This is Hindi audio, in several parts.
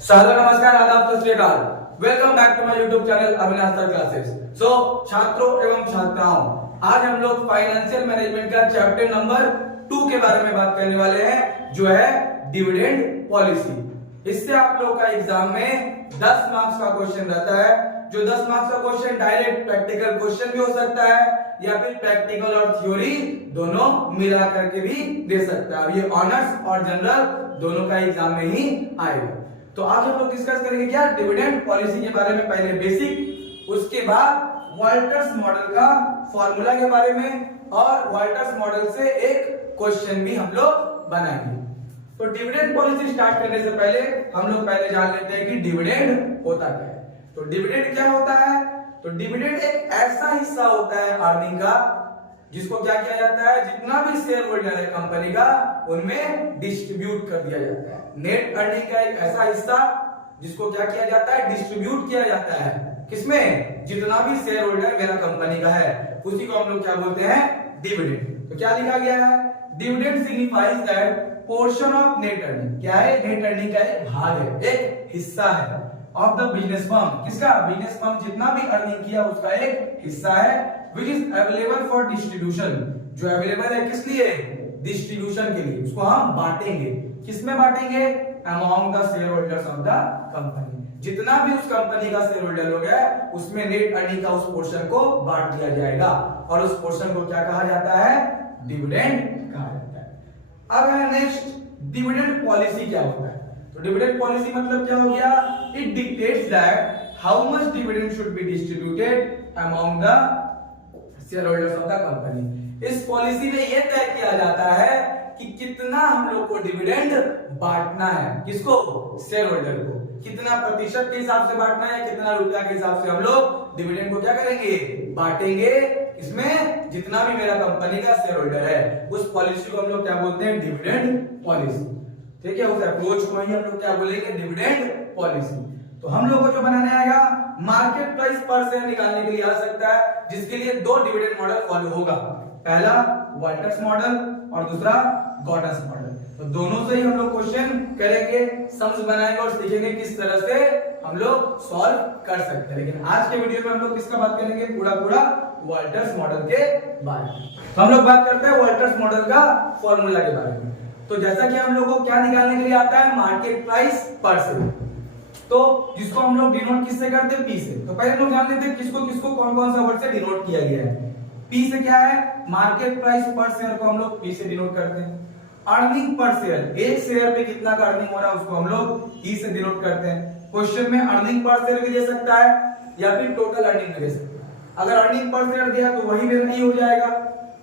हेलो नमस्कार आदाब Sat Shri Akal. Welcome back to my YouTube channel Avinash sir classes. छात्रों एवं छात्राओं, आज हम लोग फाइनेंशियल मैनेजमेंट का चैप्टर नंबर 2 के बारे में बात करने वाले हैं, जो है डिविडेंड पॉलिसी। इससे आप लोग का एग्जाम में 10 मार्क्स का क्वेश्चन रहता है। जो 10 मार्क्स का क्वेश्चन डायरेक्ट प्रैक्टिकल क्वेश्चन भी हो सकता है या फिर प्रैक्टिकल और थ्योरी दोनों मिला करके भी दे सकता है। ये ऑनर्स और जनरल दोनों का एग्जाम में ही आएगा। तो आज हम लोग डिस्कस करेंगे क्या, डिविडेंड पॉलिसी के बारे में। पहले बेसिक, उसके बाद वॉल्टर्स मॉडल का फॉर्मूला के बारे में, और वॉल्टर्स मॉडल से एक क्वेश्चन भी हम लोग बनाएंगे। तो डिविडेंड पॉलिसी स्टार्ट करने से पहले हम लोग पहले जान लेते हैं कि डिविडेंड होता क्या है। तो डिविडेंड क्या होता है? तो डिविडेंड एक ऐसा हिस्सा होता है अर्निंग का जिसको क्या किया जाता है, जितना भी शेयर होल्डर है कंपनी का उनमें डिस्ट्रीब्यूट कर दिया जाता है। नेट अर्निंग का एक ऐसा हिस्सा जिसको क्या किया जाता है, डिस्ट्रीब्यूट किया जाता है। किसमें? जितना भी शेयर होल्डर मेरा कंपनी का है उसी को हम लोग क्या बोलते हैं, डिविडेंड। तो क्या लिखा गया है, dividend signifies that portion of net earning. क्या है? नेट अर्निंग का एक भाग है, एक हिस्सा है ऑफ द बिजनेस फर्म। किसका? बिजनेस फर्म जितना भी अर्निंग किया उसका एक हिस्सा है, which is available for distribution, जो अवेलेबल है किस लिए? डिस्ट्रीब्यूशन के लिए। उसको हम बांटेंगे। किसमें बांटेंगे? among the shareholders of the company। जितना भी उस कंपनी का शेयर होल्डर हो गया उसमें नेट अर्निंग का उस पोर्शन को बांट दिया जाएगा, और उस पोर्शन को क्या कहा जाता है? डिविडेंड कहा जाता है। अब है नेक्स्ट, डिविडेंड पॉलिसी क्या होता है? तो डिविडेंड पॉलिसी मतलब क्या हो गया? It dictates that how much dividend should be distributed among the share holders of the company. इस पॉलिसी में यह तय किया जाता है कि कितना हम लोग को डिविडेंड बांटना है। किसको? शेयर होल्डर को। कितना प्रतिशत के हिसाब से बांटना है, कितना रुपया के हिसाब से हम लोग डिविडेंड को क्या करेंगे, बांटेंगे। इसमें जितना भी मेरा कंपनी का शेयर होल्डर है उस पॉलिसी को हम लोग क्या बोलते हैं, डिविडेंड पॉलिसी। ठीक है, उस अप्रोच को ही हम लोग क्या बोलेंगे, डिविडेंड पॉलिसी। तो हम लोग को जो बनाने आएगा, मार्केट प्राइस पर शेयर निकालने के लिए आ सकता है, जिसके लिए दो डिविडेंड मॉडल फॉलो होगा। पहला वॉल्टर्स मॉडल और दूसरा गॉटस मॉडल। तो दोनों से ही हम लोग क्वेश्चन करेंगे, सम्स बनाएंगे और सीखेंगे किस तरह से हम लोग सॉल्व कर सकते हैं। लेकिन आज के वीडियो में हम लोग किसका बात करेंगे, पूरा वॉल्टर्स मॉडल के बारे में। तो हम लोग बात करते हैं वॉल्टर्स मॉडल का फॉर्मूला के बारे में। तो जैसा कि हम लोग को क्या निकालने के लिए आता है, मार्केट प्राइस पर शेयर, तो जिसको हम लोग डिनोट किससे करते हैं, पी से। तो पहले हम लोग जान लेते हैं किसको किसको कौन कौन सा वर्ड से डिनोट किया गया है। पी से क्या है, मार्केट प्राइस पर शेयर को हम लोग पी से डिनोट करते हैं। अर्निंग पर शेयर, एक शेयर पे कितना का अर्निंग हो रहा है उसको हम लोग ई से डिनोट करते हैं। क्वेश्चन में अर्निंग पर शेयर भी दे सकता है या फिर टोटल अर्निंग भी दे सकता है। अगर अर्निंग पर शेयर दिया तो वही मेरा ई हो जाएगा।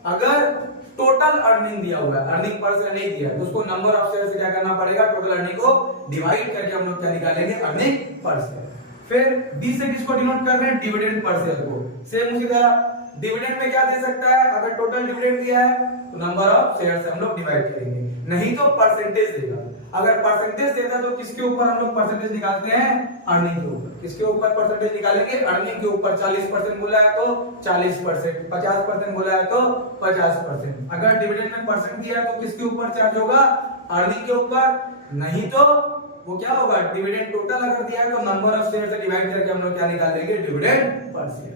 अगर टोटल अर्निंग दिया हुआ है, अर्निंग पर शेयर नहीं दिया, तो उसको नंबर ऑफ शेयर से क्या करना पड़ेगा, टोटल अर्निंग को डिवाइड करके हम लोग क्या निकालेंगे, अर्निंग पर शेयर। फिर डी से किसको डिनोट कर रहे हैं, डिविडेंड पर शेयर को। सेम उसी तरह डिविडेंड में क्या दे सकता है, अगर टोटल डिविडेंड दिया है तो नंबर ऑफ शेयर से हम लोग डिवाइड करेंगे, नहीं तो परसेंटेज देगा। अगर परसेंटेज देता तो किसके ऊपर हम लोग परसेंटेज निकालते हैं, अर्निंग के ऊपर। किसके ऊपर परसेंटेज निकालेंगे, अर्निंग के ऊपर। 40% बोला है तो 40%, 50% बोला है तो 50%। अगर डिविडेंड में परसेंट दिया है तो किसके ऊपर चार्ज होगा, अर्निंग के ऊपर, नहीं तो वो क्या होगा, डिविडेंड टोटल अगर दिया है तो नंबर ऑफ शेयर से डिवाइड करके हम लोग क्या निकालेंगे, dividend per share.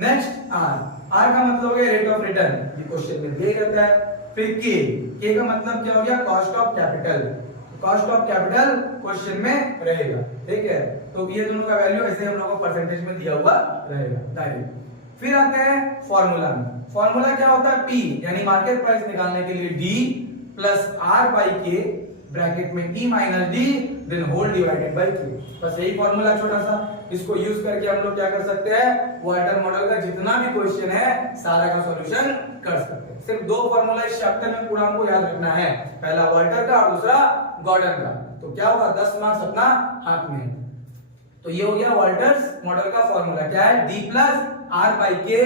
Next are का मतलब हो गया रेट ऑफ रिटर्न, ये क्वेश्चन में दिया रहता है। फिर के का मतलब क्या हो गया, cost of capital. Cost of capital question में रहेगा। ठीक है, तो ये दोनों का वैल्यू ऐसे हम लोग को परसेंटेज में दिया हुआ रहेगा डायरेक्ट। फिर आते हैं फॉर्मूला में। फॉर्मूला क्या होता है, पी यानी मार्केट प्राइस निकालने के लिए D plus R by K bracket में E minus D then whole divided by K. बस यही फॉर्मूला छोटा सा, इसको यूज करके हम लोग क्या कर सकते हैं, वॉल्टर मॉडल का जितना भी क्वेश्चन है सारा का सॉल्यूशन कर सकते हैं। सिर्फ दो फॉर्मूला इस चैप्टर में पूरा हमको याद रखना है, पहला वॉल्टर का और दूसरा गॉर्डन का। तो क्या होगा, 10 मार्क्स अपना हाथ में। तो ये हो गया वॉल्टर्स मॉडल का फॉर्मूला, क्या है, D plus R by K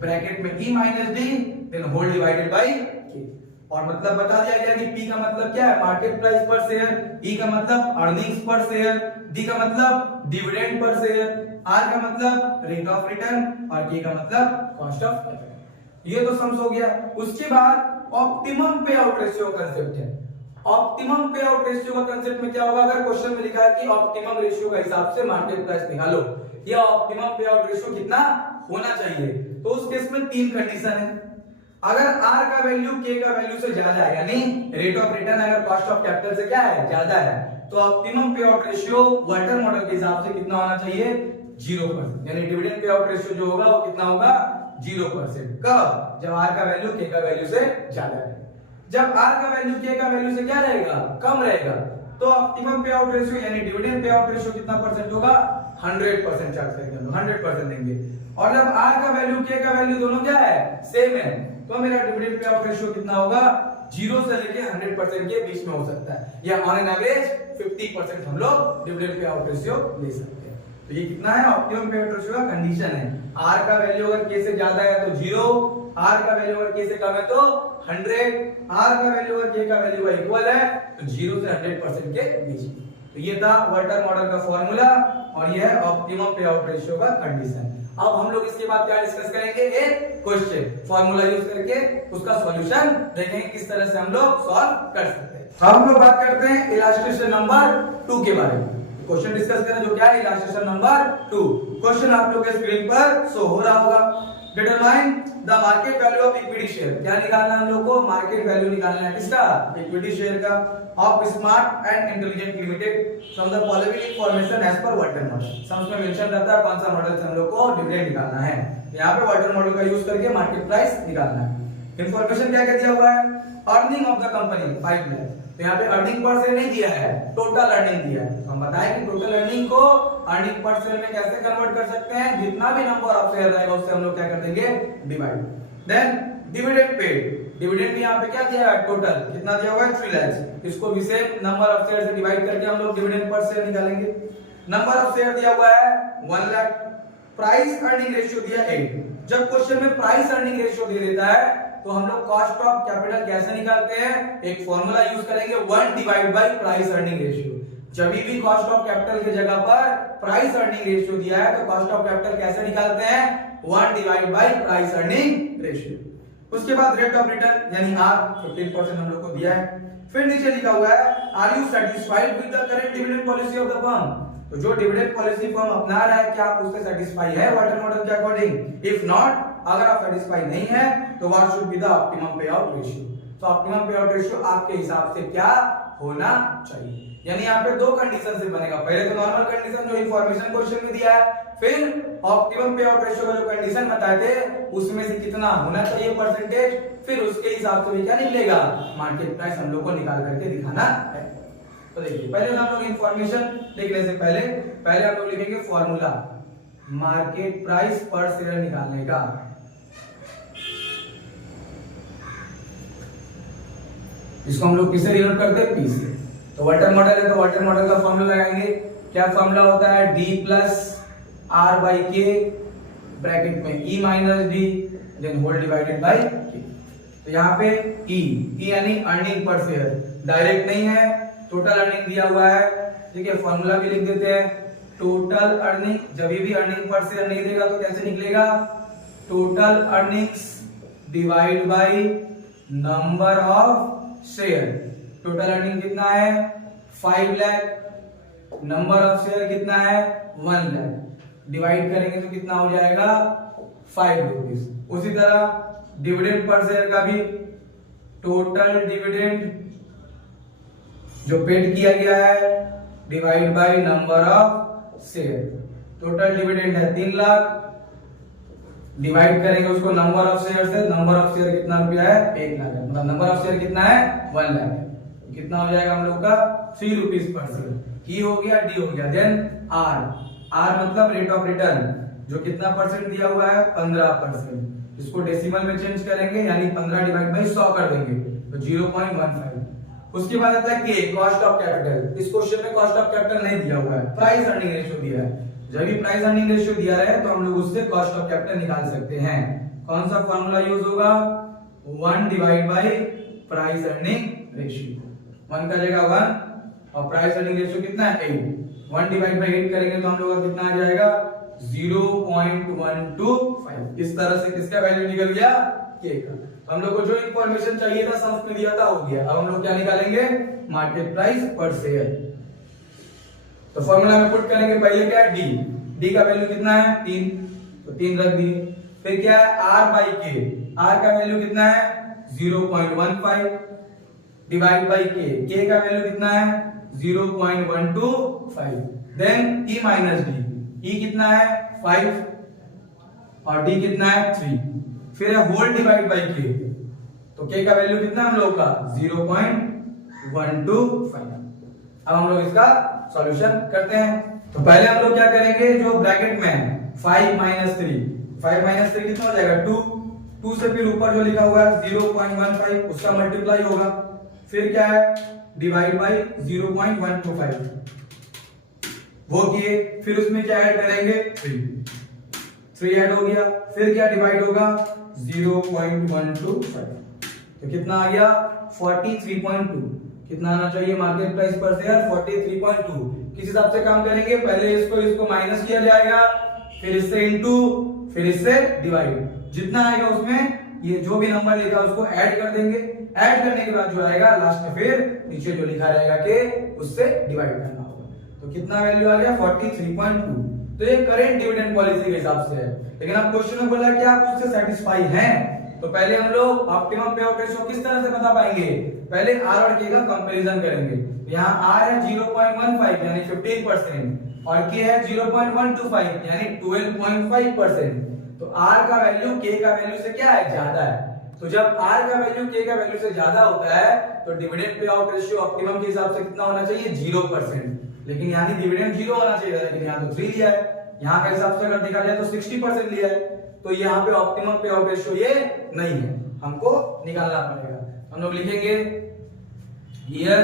bracket में E minus D then whole divided by K. और मतलब बता दिया गया कि पी का मतलब क्या है, मार्केट प्राइस पर शेयर, ई का मतलब अर्निंग्स पर शेयर, डी का मतलब डिविडेंड पर शेयर, आर का मतलब रेट ऑफ रिटर्न और के का मतलब कॉस्ट ऑफ कैपिटल। ये तो सम्स हो गया। उसके बाद ऑप्टिमम पे आउट रेशियो कांसेप्ट है। ऑप्टिमम पे आउट रेशियो का कंसेप्ट में क्या होगा, अगर क्वेश्चन में लिखा है कि ऑप्टिमम रेशियो का हिसाब से मार्केट प्राइस निकालो या ऑप्टिमम पे आउट रेशियो कितना होना चाहिए, तो उस केस में तीन कंडीशन है। अगर R का वैल्यू K का वैल्यू से ज्यादा है, यानी रेट ऑफ रिटर्न अगर कॉस्ट ऑफ कैपिटल से क्या है, ज्यादा है, तो ऑप्टिमम पे आउट रेशियो वाटर मॉडल के हिसाब से कितना होना चाहिए, 0%, यानी डिविडेंड पे आउट रेशियो जो होगा वो कितना होगा, 0%। कब, जब R का वैल्यू K का वैल्यू से ज्यादा है। जब R का वैल्यू K का वैल्यू से क्या रहेगा, कम रहेगा, तो ऑप्टिमम पे आउट रेशियो यानी डिविडेंड पे आउट रेशियो कितना परसेंट होगा, 100% चार्ज करेंगे हम लोग, 100% देंगे। और जब R का वैल्यू K का वैल्यू दोनों क्या है, सेम है, तो मेरा डिविडेंड पे आउट रेशियो कितना होगा, 0 से लेके 100% के बीच में हो सकता है, या ऑन एन एवरेज 50% हम लोग डिविडेंड पे आउट रेशियो ले सकते हैं। तो ये कितना है, ऑप्टिमम पे आउट रेशियो का कंडीशन है। R का वैल्यू अगर K से ज्यादा है तो 0, R का वैल्यू अगर K से कम है तो 100, R का वैल्यू अगर K का वैल्यू का इक्वल है तो 0 से 100% के बीच में। तो ये था वाटर मॉडल का फॉर्मूला और ये है ऑप्टिमम पे आउट रेशियो का कंडीशन। अब हम लोग इसके बाद क्या डिस्कस करेंगे, एक क्वेश्चन फॉर्मूला यूज करके उसका सॉल्यूशन देखेंगे किस तरह से हम लोग सॉल्व कर सकते हैं। अब हम लोग बात करते हैं इलास्ट्रेशन नंबर 2 के बारे में। क्वेश्चन डिस्कस करें जो क्या है, इलास्ट्रेशन नंबर 2। क्वेश्चन आप लोग के स्क्रीन पर शो हो रहा होगा। Determine the market value of equity share, क्या निकालना है हम लोग को, मार्केट वैल्यू निकालना है किसका, इक्विटी शेयर का, of smart and intelligent limited from the following information as per Walter model. Sums में मेंशन रहता है कौन सा मॉडल से हम लोग को डिविडेंड निकालना है, यहाँ पे वाटर मॉडल का यूज करके मार्केट प्राइस निकालना है। इंफॉर्मेशन क्या क्या दिया हुआ है, earning of the company 5 lakh, तो यहाँ पे अर्निंग पर शेयर नहीं दिया है, टोटल अर्निंग दिया है। तो हम बताएं कि टोटल अर्निंग को अर्निंग पर शेयर में कैसे कन्वर्ट कर सकते हैं, जितना भी नंबर ऑफ शेयर रहेगा उससे हम लोग क्या कर देंगे, divide. Then dividend paid, dividend भी यहाँ पे क्या दिया है, टोटल कितना दिया हुआ है, 3 लाख, इसको भी सेम नंबर ऑफ शेयर से डिवाइड करके हम लोग डिविडेंड पर शेयर निकालेंगे। नंबर ऑफ शेयर दिया हुआ है 1 लाख, प्राइस अर्निंग रेशियो दिया 8। जब क्वेश्चन में प्राइस अर्निंग रेशियो दे देता है तो हम लोग कॉस्ट ऑफ कैपिटल कैसे निकालते हैं, एक फॉर्मूला यूज करेंगे 1 divide by price earning ratio. जब भी कॉस्ट ऑफ कैपिटल की जगह पर प्राइस अर्निंग रेशियो दिया है तो कॉस्ट ऑफ कैपिटल कैसे निकालते हैं, 1 divide by price earning ratio. उसके बाद रेट ऑफ रिटर्न यानी R 15% हम लोग को दिया है। फिर नीचे लिखा हुआ है are you satisfied with the current dividend policy of the firm, तो जो डिविडेंड पॉलिसी फर्म अपना रहा है क्या आप उससे सेटिस्फाई है वाटर मॉडल के अकॉर्डिंग। इफ नॉट, अगर आप सेटिस्फाई नहीं है तो what should be the optimum पे आउट रेशियो, तो ऑप्टिमम पे आउट रेशियो आपके हिसाब से क्या होना चाहिए। यानी यहाँ पे दो कंडीशन से बनेगा, पहले तो नॉर्मल कंडीशन जो इंफॉर्मेशन क्वेश्चन में दिया है, फिर ऑप्टिमम पे आउट रेशियो का जो कंडीशन बताए थे उसमें से कितना होना चाहिए परसेंटेज, फिर उसके हिसाब से भी क्या निकलेगा, मार्केट प्राइस हम लोग को निकाल करके दिखाना है। तो देखिए पहले हम लोग इंफॉर्मेशन लिखने से पहले हम लोग लिखेंगे फॉर्मूला मार्केट प्राइस पर शेयर निकालने का। इसको हम लोग किससे डिनोट करते हैं, पी से। तो वाटर मॉडल है तो वाटर मॉडल का फॉर्मूला लगाएंगे, क्या फॉर्मूला होता है, D plus R by K bracket में E minus D then whole divided by K. तो यहाँ पे ई यानी अर्निंग पर शेयर, डायरेक्ट नहीं है, टोटल अर्निंग दिया हुआ है, ठीक है। फॉर्मूला भी लिख देते हैं टोटल अर्निंग, जब भी अर्निंग पर शेयर नहीं देगा तो कैसे निकलेगा, total earnings divide by number of share. Total earning कितना है 5 लाख, नंबर ऑफ शेयर कितना है 1 लाख, डिवाइड करेंगे तो कितना हो जाएगा 5 रुपीज। उसी तरह डिविडेंड पर शेयर का भी टोटल डिविडेंड जो पेड किया गया है divide by number of share. Total dividend है 3 लाख, डिवाइड करेंगे उसको नंबर ऑफ शेयर से, नंबर ऑफ शेयर कितना रुपया है 1 लाख है, मतलब नंबर ऑफ शेयर कितना है 1 लाख है, कितना हो जाएगा हम लोग का 3 रुपीज पर शेयर। ई हो गया, डी हो गया, देन आर मतलब रेट ऑफ रिटर्न जो कितना परसेंट दिया हुआ है 15%, इसको डेसिमल में चेंज करेंगे यानी 15 डिवाइड बाई 100 कर देंगे तो 0.15। उसके बाद आता है के कॉस्ट ऑफ कैपिटल, इस क्वेश्चन में कॉस्ट ऑफ कैपिटल नहीं दिया हुआ है, प्राइस अर्निंग रेशियो दिया है। जब भी प्राइस अर्निंग रेशियो दिया रहे तो हम लोग उससे कॉस्ट ऑफ कैपिटल निकाल सकते हैं। कौन सा फॉर्मूला यूज होगा, 1 divide by price earning ratio, 1 का जगह 1 और प्राइस अर्निंग रेशियो कितना है 8, 1 डिवाइड बाई 8 करेंगे तो हम लोग का कितना आ जाएगा 0.125। इस तरह से किसका वैल्यू निकल गया, के का। तो हम लोग को जो इंफॉर्मेशन चाहिए था सम्स में दिया था हो गया। अब हम लोग क्या निकालेंगे, मार्केट प्राइस पर शेयर। तो फॉर्मूला में पुट करेंगे, पहले क्या है डी का वैल्यू कितना है 3, तो 3 रख दिए। फिर क्या है आर बाई के, आर का वैल्यू कितना है 0.15 डिवाइड बाई के का वैल्यू कितना है 0.125। देन ई माइनस डी, ई कितना है 5 और डी कितना है 3। फिर है होल डिवाइड बाई के, तो के का वैल्यू कितना हम लोग का 0.125। अब हम लोग इसका सॉल्यूशन करते हैं। तो पहले हम लोग क्या करेंगे, जो ब्रैकेट में है 5 माइनस 3 कितना हो जाएगा 2 से फिर ऊपर जो लिखा हुआ है 0.15 उसका मल्टीप्लाई होगा, फिर क्या है डिवाइड बाई 0.125 वो किए, फिर उसमें क्या ऐड करेंगे 3 ऐड हो गया, फिर क्या डिवाइड होगा 0.125, तो कितना आ गया 43.2। कितना आना चाहिए मार्केट प्राइस पर शेयर 43.2। किस हिसाब से काम करेंगे, पहले इसको माइनस किया जाएगा, फिर इससे इनटू, फिर इससे डिवाइड, जितना आएगा उसमें ये जो भी नंबर लिखा उसको ऐड कर देंगे। ऐड करने के बाद जो आएगा लास्ट में फिर नीचे जो लिखा रहेगा कि उससे डिवाइड करना होगा। तो कितना वैल्यू आ गया 43.2। तो ये करेंट डिविडेंड पॉलिसी के हिसाब से है। लेकिन अब क्वेश्चन में बोला कि आप उससे सेटिस्फाई हैं, तो पहले हम लोग ऑप्टिमम पे आउट रेशियो किस तरह से बता पाएंगे, पहले आर और के का कंपैरिजन करेंगे। तो यहाँ आर है 0.15 यानी 15% और के है 0.125 यानी 12.5%। तो आर का वैल्यू के का वैल्यू से क्या है ज्यादा है। तो जब आर का वैल्यू के का वैल्यू से ज्यादा होता है तो dividend pay out ratio optimum के हिसाब से कितना होना चाहिए 0%। लेकिन यहाँ की डिविडेंड 0 होना चाहिए, लेकिन यहाँ तो 3 लिया है। यहाँ के हिसाब से अगर देखा जाए तो 60% लिया है, तो यहाँ पे ऑप्टिमम पे आउट रेशियो ये नहीं है, हमको निकालना पड़ेगा। हम लोग लिखेंगे here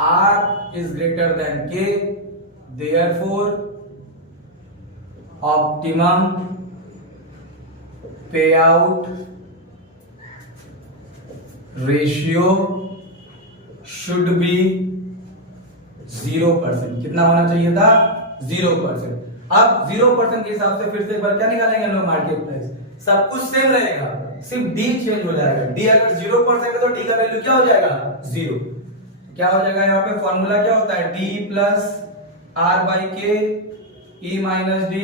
R is greater than K, therefore optimum payout ratio should be 0%। कितना होना चाहिए था 0%। अब 0% के हिसाब से फिर से एक बार क्या निकालेंगे हम लोग मार्केट प्राइस, सब कुछ सेम रहेगा, सिर्फ डी चेंज हो जाएगा। डी अगर 0% है तो डी का वैल्यू क्या हो जाएगा 0। क्या हो जाएगा यहाँ पे फॉर्मूला क्या होता है D plus R by K E minus D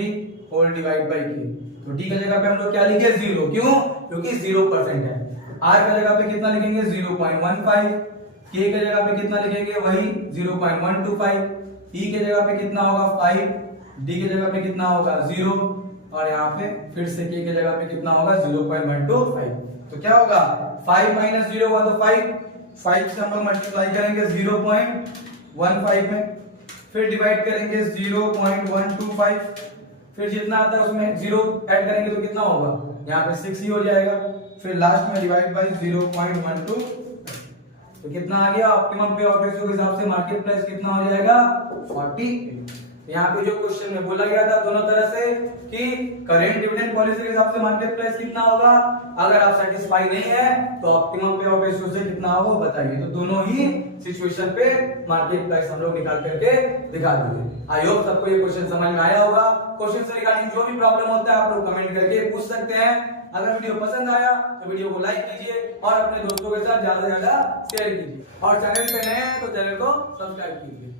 whole divide by K. तो डी का जगह पे हम लोग क्या लिखे 0, क्यों, क्योंकि 0% है। आर का जगह पे कितना लिखेंगे 0.15, के के जगह पे कितना लिखेंगे वही 0.125, ई के जगह पे कितना होगा 5, डी के जगह पे कितना होगा 0 और यहाँ पे फिर से के जगह पे कितना होगा 0.125। तो क्या होगा 5 माइनस 0 हुआ तो 5 से हम लोग मल्टीप्लाई करेंगे 0.15 में, फिर डिवाइड करेंगे 0.125, फिर जितना आता है उसमें 0 ऐड करेंगे तो कितना होगा यहाँ पे 6 ही हो जाएगा, फिर लास्ट में डिवाइड बाय 0.12। तो कितना आ गया ऑप्टिमम पे आउट रेशियो के हिसाब से मार्केट प्राइस कितना हो जाएगा 48। यहाँ पे जो क्वेश्चन में बोला गया था दोनों तरह से कि करेंट डिविडेंड पॉलिसी के हिसाब से मार्केट प्राइस कितना होगा, अगर आप सेटिस्फाई नहीं है तो ऑप्टिमम पे आउट रेशियो से कितना होगा बताइए। तो दोनों ही सिचुएशन पे मार्केट प्राइस हम लोग निकाल करके दिखा दिए। आई होप सबको ये क्वेश्चन समझ में आया होगा। क्वेश्चन से रिगार्डिंग जो भी प्रॉब्लम होता है आप लोग कमेंट करके पूछ सकते हैं। अगर वीडियो पसंद आया तो वीडियो को लाइक कीजिए और अपने दोस्तों के साथ ज्यादा से ज्यादा शेयर कीजिए, और चैनल पे नए हैं तो चैनल को सब्सक्राइब कीजिए।